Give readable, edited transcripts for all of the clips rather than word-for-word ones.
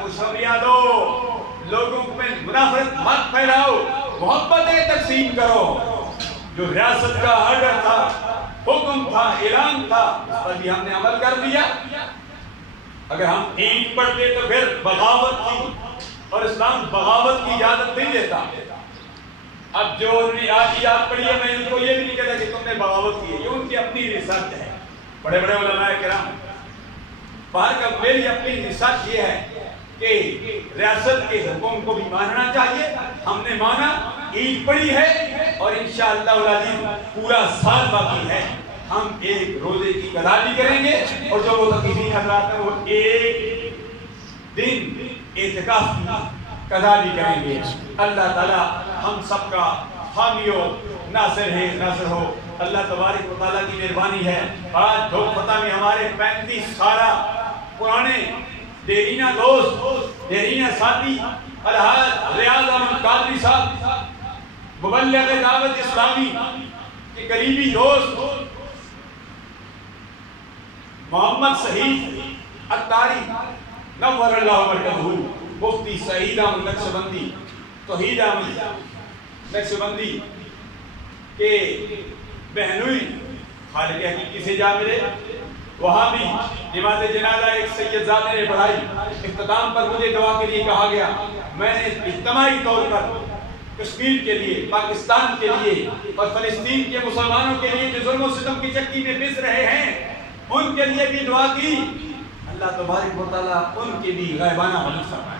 खुशखबरियां दो, लोगों में मुनाफरत मत फैलाओ, मोहब्बतें तकसीम करो। जो रियासत का ऑर्डर था, हुक्म था, ऐलान था, उस पर भी हमने अमल कर दिया। अगर हम ईद पढ़ते तो फिर बगावत थी और इस्लाम बगावत की इजाजत नहीं देता। अब जो आज याद पड़ी है, मैं इनको ये भी नहीं कहता कि तुमने बगावत की है, ये उनकी अपनी रिसर्च है। बड़े बड़े उलमाए किराम बाहर का, मेरी अपनी रिसर्च ये है कि रियासत के हुक्म को भी मानना चाहिए। हमने माना, ईद पड़ी है और इंशाअल्लाह पूरा साल बाकी है। हम एक रोजे की कदा भी करेंगे और जो वो किसी हजरात है वो एक दिन एतिकाफ की कदा भी करेंगे। अल्लाह ताला हम सबका हामी हो, नासिर है, नासिर हो। अल्लाह तबारक व तआला की मेहरबानी है। आज धोखता में हमारे 35 साला पुराने देरीना दोस्त, देरीना साथी अलहाज रियाज अहमद कादरी साहब, मुबल्लिग दावत इस्लामी के करीबी दोस्त मोहम्मद सहीद अत्तारी नव्वरल्लाहु मरकज़हू, मुफ्ती सईद अहमद नक्शबंदी, तौहीद अहमद नक्शबंदी के बहनोई खालिक हकीकी से जा मिले। वहाँ भी नमाज़ जनाज़ा एक सैयदजादे ने पढ़ाई। इख्तिताम पर मुझे दुआ के लिए कहा गया। मैंने इज्तिमाई तौर पर कश्मीर के लिए, पाकिस्तान के लिए और फ़लस्तीन के मुसलमानों के लिए जो जुल्म और सितम की चक्की में पिस रहे हैं, उनके लिए भी दुआ की। अल्लाह तबारक व तआला उनके भी गैबाना मदद फरमाए।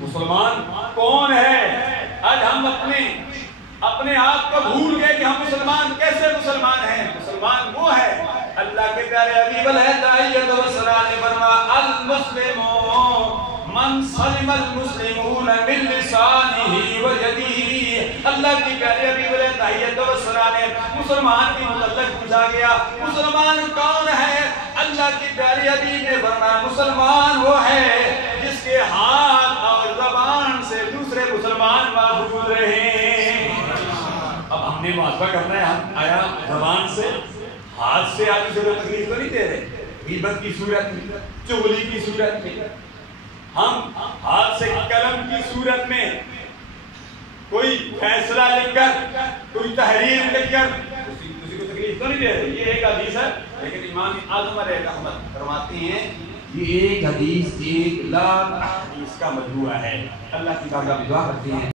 मुसलमान कौन है? आज हम अपने आप को भूल गए कि हम मुसलमान कैसे मुसलमान हैं। मुसलमान वो है, अल्लाह के प्यारे हबीब अलैहिस्सलाम ने फरमाया, अल मुस्लिमु मन सलिमल मुस्लिमून मिन लिसानिही व यदिही। अल्लाह के प्यारे हबीब अलैहिस्सलाम ने मुसलमान के मुतल्लिक़ पूछा गया, मुसलमान कौन है? अल्लाह के प्यारे हबीब ने फरमाया, मुसलमान वो है जिसके हाथ और ज़बान से दूसरे मुसलमान महफूज रहे। अब हमने मुआफ़ा करना है, हम आया ज़बान से, हाथ से आदमी से तकलीफ तो नहीं दे रहे। गीबत की सूरत में, चुगली की सूरत में, हम हाथ से कलम की सूरत में कोई फैसला लिखकर, कोई तहरीर लिखकर किसी को तकलीफ तो नहीं दे रहे। ये एक हदीस है, लेकिन इमाम आज़म रहमत फरमाती हैं ये एक हदीस 1 लाख हदीस का मजमूआ है। अल्लाह की बारगाह में दुआ करते हैं।